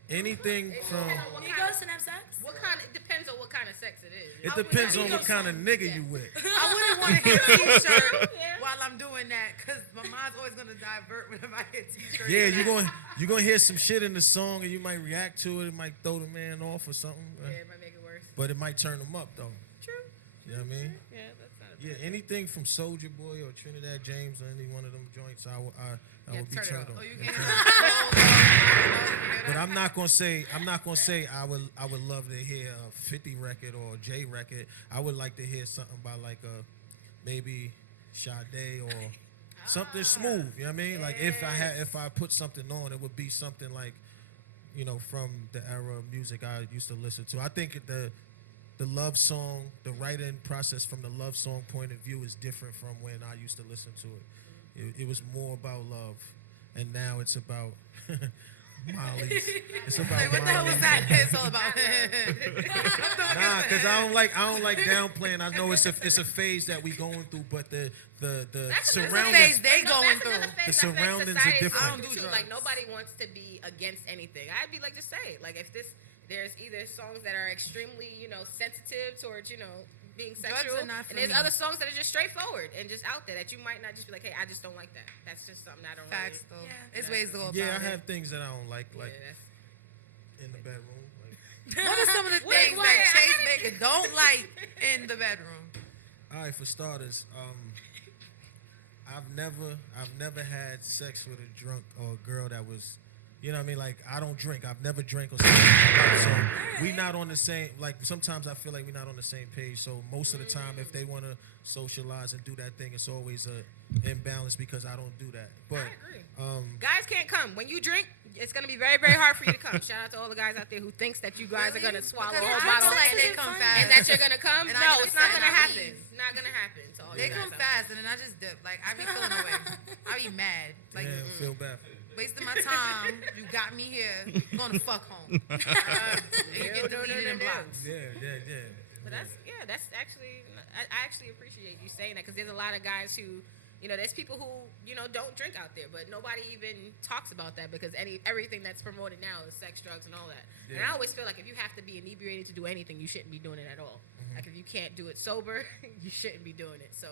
anything from. Migos and have sex? What kind? It depends on what kind of sex it is. It depends on what kind of nigga you with. I wouldn't want to hear T-shirt Yeah. while I'm doing that because my mind's always gonna divert whenever I hear T-shirt. Yeah, you're gonna hear some shit in the song and you might react to it. It might throw the man off or something, Yeah, it might make it worse. but it might turn him up though. True. You know what I mean? Yeah, that's not. Yeah, anything from Soulja Boy or Trinidad James or any one of them joints, I would be turn it turned off. on. Oh, you can't. But I'm not gonna say I would love to hear a 50 record or a J record. I would like to hear something by like maybe Sade or something smooth. You know what I mean? Like if I put something on, it would be something like, from the era of music I used to listen to. I think the love song, the writing process from the love song point of view is different from when I used to listen to it. It was more about love, and now it's about Molly's. It's about Like, what the hell was that? It's all about. Nah, cause I don't like downplaying. I know it's a phase that we going through, but the That's another surroundings. phase they No, going that's another through. phase The that affects surroundings are society different. I don't do too. drugs. Like nobody wants to be against anything. I'd be like, just say it. Like if there's either songs that are extremely, sensitive towards, being Drugs sexual, are not for and there's me. other songs that are just straightforward and just out there that you might not just be like, hey, I just don't like that. That's just something I don't Facts really. though. Yeah. It's ways to go about Yeah, I it. have things that I don't like Yeah, in the bedroom. Like, What are some of the Wait, things what? that I Chase gotta- Baker don't like in the bedroom? all right, for starters, I've never had sex with a drunk or a girl that was, you know what I mean? Like, I don't drink. I've never drank or something like that. So we not on the same, like, sometimes I feel like we're not on the same page. So most of the time, if they want to socialize and do that thing, it's always a imbalance because I don't do that. But, I agree. Guys can't come when you drink. It's gonna be very, very hard for you to come. Shout out to all the guys out there who thinks that you guys are gonna swallow a Because whole I bottle feel like and they come fun. fast. that you're gonna come. And I No, just it's not said gonna I happen. leave. It's not gonna happen. To all They you come guys out fast and then I just dip. Like I be feeling away. I be mad. Like yeah, feel bad. wasting my time. You got me here. I'm gonna fuck home. And you get deleted and blocked. Yeah. But that's actually, I actually appreciate you saying that because there's a lot of guys who, there's people who, don't drink out there, but nobody even talks about that because everything that's promoted now is sex, drugs, and all that. And I always feel like if you have to be inebriated to do anything, you shouldn't be doing it at all. Like if you can't do it sober, you shouldn't be doing it. So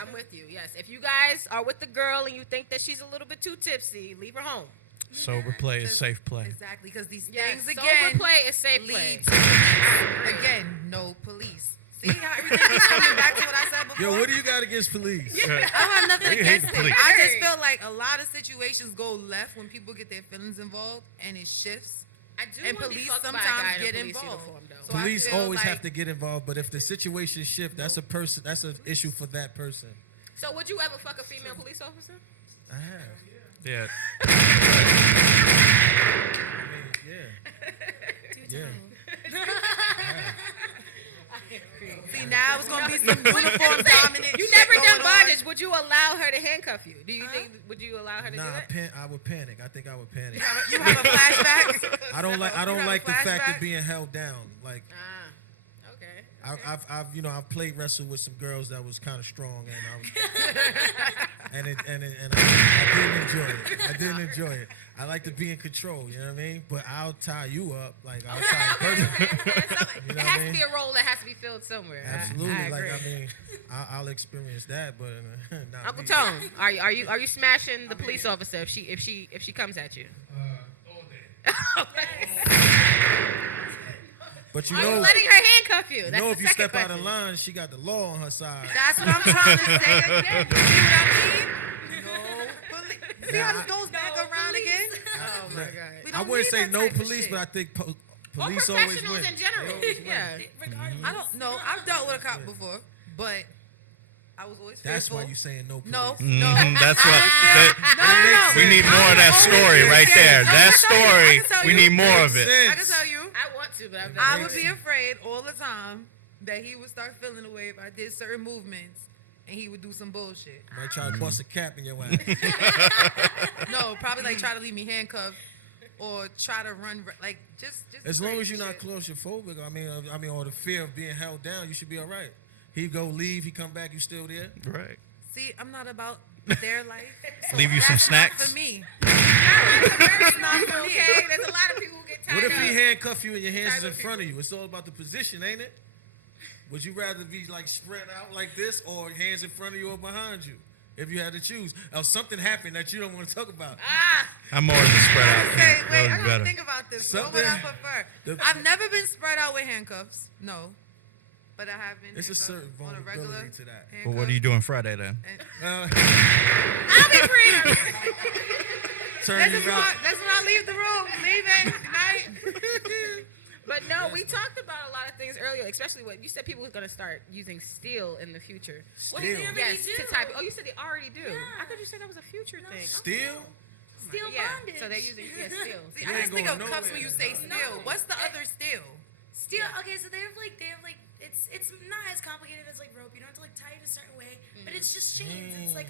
I'm with you. Yes, if you guys are with the girl and you think that she's a little bit too tipsy, leave her home. Sober play is safe play. Exactly, because these Yes, things sober again play is safe play. lead to police. Again, no police. See how everything keeps coming back to what I said before? Yo, what do you got against police? I don't have nothing You hate against the it. police. I just feel like a lot of situations go left when people get their feelings involved and it shifts. I do And wanna be police fucked by a sometimes guy in a get police involved. uniform, though. So I Police feel always like- have to get involved, but if the situation shift, that's an issue for that person. So would you ever fuck a female police officer? I have. Yeah. I mean, yeah. Yeah. See, now it's gonna be some uniform dominant. You shit never going done on. bondage. Would you allow her to handcuff you? Do you think? Would you allow her to Nah, do that? I would panic. I think I would panic. You have a flashback. I don't You have a like the fact flashback? of being held down. Like Okay. I've played wrestle with some girls that was kind of strong, and I didn't enjoy it. I didn't enjoy it. I like to be in control. You know what I mean? But I'll tie you up. Like I'll tie the person. It You know what I has to mean? be a role that has to be filled somewhere. Absolutely. I Like agree. I mean, I'll experience that, but not Uncle me. Tone, are you smashing the police officer if she comes at you? All day. But you Are you know, letting her handcuff you? you That's know, the if you second step out question. of line, she got the law on her side. That's what I'm trying to say again. You see what I mean? No police. See how Nah, this goes back around again? Oh my god. We I don't wouldn't need say that no type of police, shit. but I think Or police always professionals win. in general. They always win. Yeah. Regardless. I don't know. I've dealt with a cop before, but I was always That's fearful. why you saying no police. No, Mhm, no. that's what. No. We need more of that story right there. That I story, can tell we you. need more of it. I can tell you, I want to, but I've I never. would be afraid all the time that he would start feeling away if I did certain movements and he would do some bullshit. Might try to bust a cap in your ass. No, probably like try to leave me handcuffed or try to run like just As long as you're crazy not shit. claustrophobic, I mean, or the fear of being held down, you should be all right. He go leave, he come back, you still there. Right. See, I'm not about their life. So Leave you some that's not snacks? for me. It's not for me. Okay, there's a lot of people who get tired What if of. he handcuff you and your hands Type is in of front of you? It's all about the position, ain't it? Would you rather be like spread out like this, or hands in front of you or behind you? If you had to choose, or something happened that you don't want to talk about. I'm more of the spread out. Okay, thing. wait, I That was gotta better. think about this. What Something- would I prefer? the- I've never been spread out with handcuffs. No. But I have been It's a handcuffed certain on a regular vulnerability to that. Well, what are you doing Friday then? Uh, I'll be free. turn you out. That's when I leave the room. Leaving. Good night. But no, we talked about a lot of things earlier, especially when you said people were going to start using steel in the future. Steel? Yes, do. to type. Oh, you said they already do. I thought you said that was a future thing. Steel? Steel Yeah, bondage. so they're using steel. See, You I ain't just think of going cuffs nowhere. when you say steel. What's the other steel? Steel. Okay, so they have like it's not as complicated as like rope. You don't have to like tie it a certain way, but it's just chains. It's like